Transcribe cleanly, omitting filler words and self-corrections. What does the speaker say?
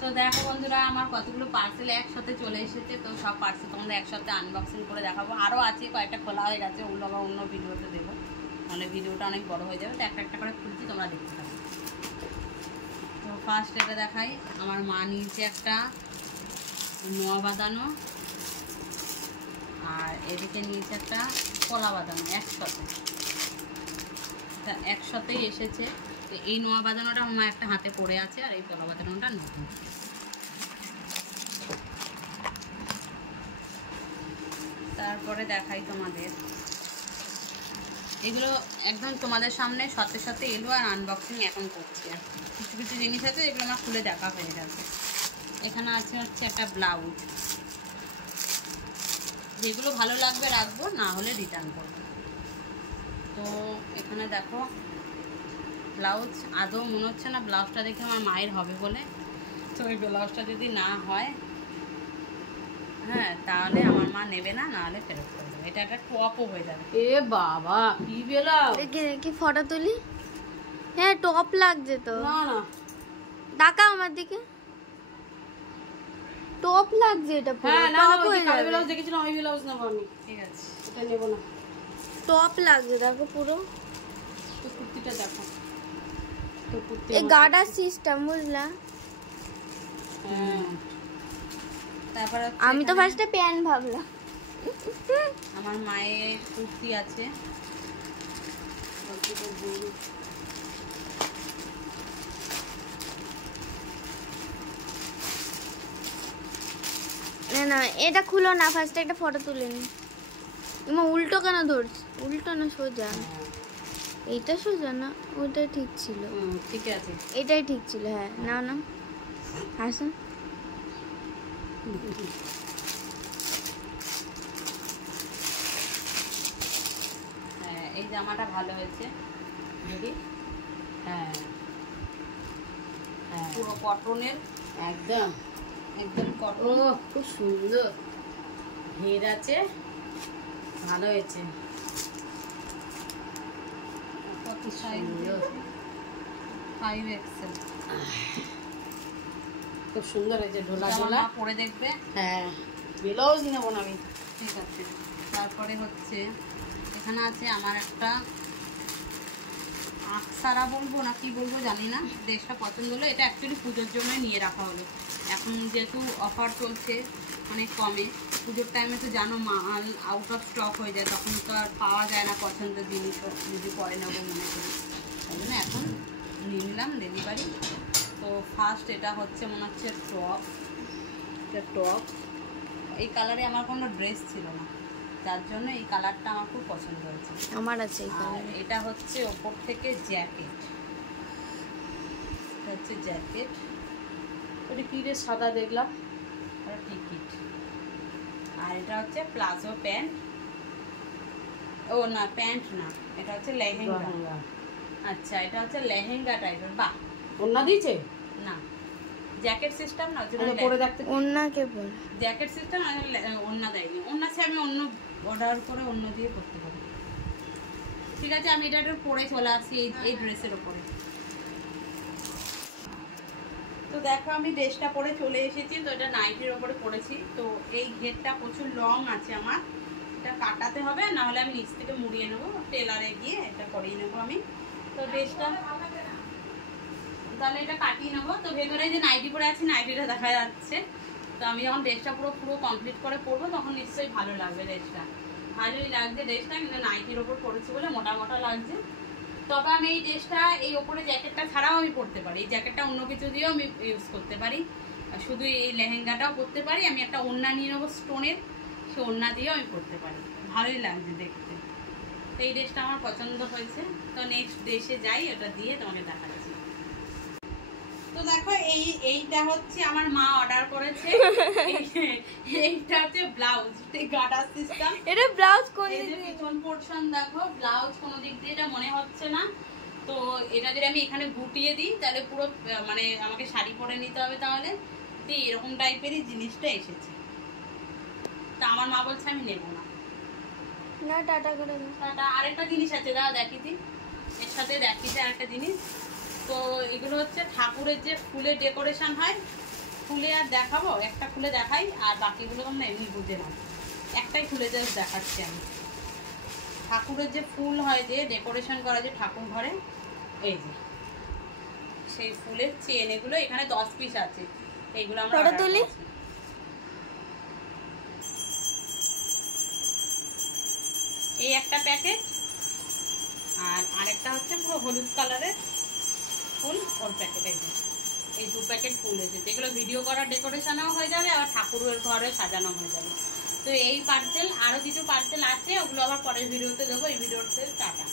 তো দেখো বন্ধুরা, আমার কতগুলো পার্সেল একসাথে চলে এসেছে। তো সব পার্সেল তোমাদের একসাথে আনবক্সিং করে দেখাবো। আরও আছে কয়েকটা খোলা হয়ে গেছে, ওগুলো আবার অন্য ভিডিওতে দেবো, মানে ভিডিওটা অনেক বড় হয়ে যাবে। তো একটা একটা করে খুলছি, তোমরা দেখতে থাকো। তো ফার্স্ট এটা দেখাই। আমার মা নিয়েছে একটা নোয়া বাঁধানো, আর এদিকে নিয়েছে একটা কলা বাঁধানো একসাথে। তা একসাথেই এসেছে। তো এই নোয়া বাঁধানোটা আমার মা একটা হাতে পড়ে আছে, আর এই কলা বাঁধানোটা নতুন। তারপরে দেখাই তোমাদের, এগুলো একদম তোমাদের সামনে সাথে সাথে এলো, আর আনবক্সিং এখন করছি। আর কিছু কিছু জিনিস আছে এগুলো আমার খুলে দেখা হয়ে গেছে। এখানে আছে হচ্ছে একটা ব্লাউজ, যেগুলো ভালো লাগবে রাখবো, না হলে রিটার্ন করবো। তো এখানে দেখো ব্লাউজ, আদৌ মনে হচ্ছে না ব্লাউজটা দেখে আমার মায়ের হবে বলে। তো ওই ব্লাউজটা যদি না হয়, হ্যাঁ, তাহলে আমার মা নেবে না, নাহলে ফেরত করে দেবে। এটা একটা টপও হয়ে যাবে। এ বাবা, কি ব্লাউজ! কি ফটো তুলি? হ্যাঁ, টপ লাগছে তো। না না, টাকা আমার দিকে টপ লাগছে। এটা হ্যাঁ, না না, ওই কালো ব্লাউজ দেখেছিলাম, ওই ব্লাউজ নেবো আমি। ঠিক আছে, এটা নেব না। টপ লাগছে, দেখো পুরো। তো কুর্তিটা দেখো, তো কুর্তি এই গার্ডার সিস্টেম, বুঝলা? হ্যাঁ। তারপর আমি তো ফার্স্টে প্যান্ট ভাবলাম। আমার মায়ের কুর্তি আছে, না না, এটা খুলো না, ফার্স্টে একটা ফটো তুলে নি। এমা উল্টো কেন ধরছি? উল্টো না সোজা? এইটা সোজা না, ওইটা ঠিক ছিল। ঠিক আছে, এটাই ঠিক ছিল। হ্যাঁ, না না, আসুন। হ্যাঁ, এই জামাটা ভালো হয়েছে দেখি। হ্যাঁ হ্যাঁ, পুরো কটনের, একদম একদম কটন। খুব সুন্দর ঘের আছে, ভালো হয়েছে। কত সাইজ, 5XL। খুব সুন্দর হয়েছে, ঢোলা ঢোলা। পরে দেখবে। হ্যাঁ, ব্লাউজ নেবো না আমি। ঠিক আছে। তারপরে হচ্ছে এখানে আছে আমার একটা আকসারা বলবো না কি বলবো জানি না, ড্রেসটা পছন্দ হলো। এটা অ্যাকচুয়ালি পুজোর জন্য নিয়ে রাখা হলো। এখন যেহেতু অফার চলছে অনেক কমে, পুজোর টাইমে তো জানো মাল আউট অফ স্টক হয়ে যায়, তখন তো আর পাওয়া যায় না পছন্দের জিনিস, যদি পরে নেবো মনে করি। ওই জন্য এখন নিয়ে নিলাম ডেলিভারি। তো ফার্স্ট এটা হচ্ছে মনে হচ্ছে টপ। এটা টপ, এই কালারে আমার কোনো ড্রেস ছিল না, যার জন্য এই কালারটা আমার খুব পছন্দ হয়েছে। আমার আছে এই কালার। এটা হচ্ছে ওপর থেকে জ্যাকেট, এটা হচ্ছে জ্যাকেট। ওটা কি রে, সাদা দেখলাম, ওটা টিকিট। আর এটা হচ্ছে প্লাজো প্যান্ট। ও না, প্যান্ট না, এটা হচ্ছে লেহেঙ্গা। আচ্ছা, এটা হচ্ছে লেহেঙ্গা টাইপের। বাহ, ওন্না দিয়েছে না, জ্যাকেট সিস্টেম না, যেটা পরে দেখতে ওন্না কে বল, জ্যাকেট সিস্টেম। ওন্না দেয়নি, ওন্না সে আমি অন্য অর্ডার করে অন্য দিয়ে করতে পারি। ঠিক আছে, আমি এটা একটু পরে চলে আসি এই ড্রেসের ওপরে। তো দেখো, আমি ড্রেসটা পরে চলে এসেছি। তো এটা নাইটির ওপরে পরেছি। তো এই ঘেরটা প্রচুর লং আছে আমার, এটা কাটাতে হবে, না হলে আমি নিচ থেকে মুড়িয়ে নেবো, টেলারে গিয়ে এটা করিয়ে নেবো আমি। তো ড্রেসটা তাহলে এটা কাটিয়ে নেবো। তো ভেতরে যে নাইটি পরে আছি, নাইটিটা দেখা যাচ্ছে। তো আমি যখন ড্রেসটা পুরো কমপ্লিট করে পরবো, তখন নিশ্চয়ই ভালো লাগবে ড্রেসটা। ভালোই লাগছে ড্রেসটা, কিন্তু নাইটির ওপর পরেছি বলে মোটা মোটা লাগছে। তবে আমি এই ড্রেসটা এই ওপরে জ্যাকেটটা ছাড়াও আমি পরতে পারি। এই জ্যাকেটটা অন্য কিছু দিয়েও আমি ইউজ করতে পারি, শুধু এই লেহেঙ্গাটাও পরতে পারি। আমি একটা ওড়না নিয়ে নেবো স্টোনের, সে ওড়না দিয়েও আমি পরতে পারি, ভালোই লাগছে দেখতে। তো এই ড্রেসটা আমার পছন্দ হয়েছে। তো নেক্সট ড্রেসে যাই, ওটা দিয়ে তোমাকে দেখাচ্ছি। তো দেখো, এইটা হচ্ছে আমার মা অর্ডার করেছে। এইটা হচ্ছে ব্লাউজ, গার্ডার সিস্টেম। এটা ব্লাউজ কোন দিকে? পিছন পোরশন দেখো, ব্লাউজ কোন দিক দিয়ে এটা মনে হচ্ছে না। তো এটা যদি আমি এখানে গুটিয়ে দিই, তাহলে পুরো মানে আমাকে শাড়ি পরে নিতে হবে। তাহলে এরকম টাইপেরই জিনিসটা এসেছে। তা আমার মা বলছে আমি নেবো না। না, টাটা করে দাও। টাটা। আরেকটা জিনিস আছে, দাও দেখিয়ে দিই, এর সাথে দেখিয়েছে আরেকটা জিনিস। তো এগুলো হচ্ছে ঠাকুরের যে ফুলের ডেকোরেশন হয়, ফুলে আর দেখাবো, একটা ফুলে দেখাই আর বাকিগুলো তোমরা এমনি বুঝে নাও। একটাই ফুলে জাস্ট দেখাচ্ছি আমি। ঠাকুরের যে ফুল হয়, যে ডেকোরেশন করা যে ঠাকুর ঘরে, এই যে সেই ফুলের চেন, এগুলো এখানে 10 পিস আছে। এইগুলো আমরা ফটো তুলি। এই একটা প্যাকেট, আর আরেকটা হচ্ছে পুরো হলুদ কালারের ফুল, ওর প্যাকেট। এই 2 প্যাকেট ফুল এসেছে, এগুলো ভিডিও করার ডেকোরেশনও হয়ে যাবে, আবার ঠাকুরের ঘরে সাজানো হয়ে যাবে। তো এই পার্সেল, আরো কিছু পার্সেল আছে, ওগুলো আবার পরের ভিডিওতে দেবো। এই ভিডিওতে টাটা।